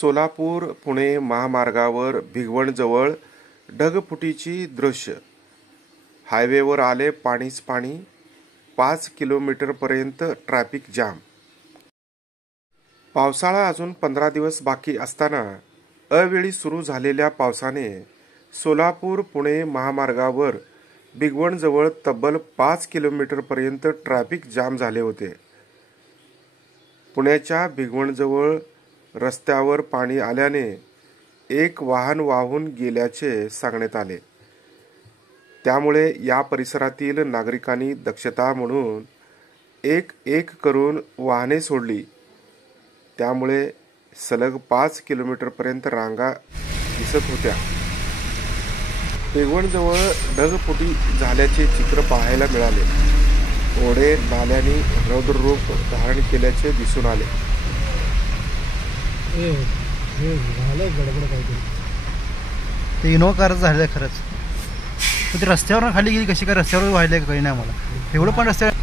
सोलापूर पुणे महामार्गावर भिगवणजवळ ढगफुटीची दृश्य. हायवेवर आले पाणीच पाणी. 5 किलोमीटरपर्यंत ट्रॅफिक जाम. पावसाळा अजून 15 दिवस बाकी असताना अवेळी सुरू झालेल्या पावसाने सोलापूर पुणे महामार्गावर भिगवणजवळ तब्बल 5 किलोमीटरपर्यंत ट्रॅफिक जाम झाले होते. पुण्याच्या भिगवणजवळ रस्त्यावर पाणी आल्याने एक वाहन वाहून गेल्याचे सांगण्यात आले. त्यामुळे या परिसरातील नागरिकांनी दक्षता म्हणून एक करून वाहने सोडली. त्यामुळे सलग 5 किलोमीटरपर्यंत रांगा दिसत होत्या. भिगवणजवळ ढगफुटी झाल्याचे चित्र पाहायला मिळाले. ओढे नाल्यांनी रौद्र रूप धारण केल्याचे दिसून आले. ते इनोवा कार झालं खरंच. तर ते रस्त्यावर खाली गेली कशी काय, रस्त्यावर व्हायला काही नाही. आम्हाला एवढं पण रस्त्यावर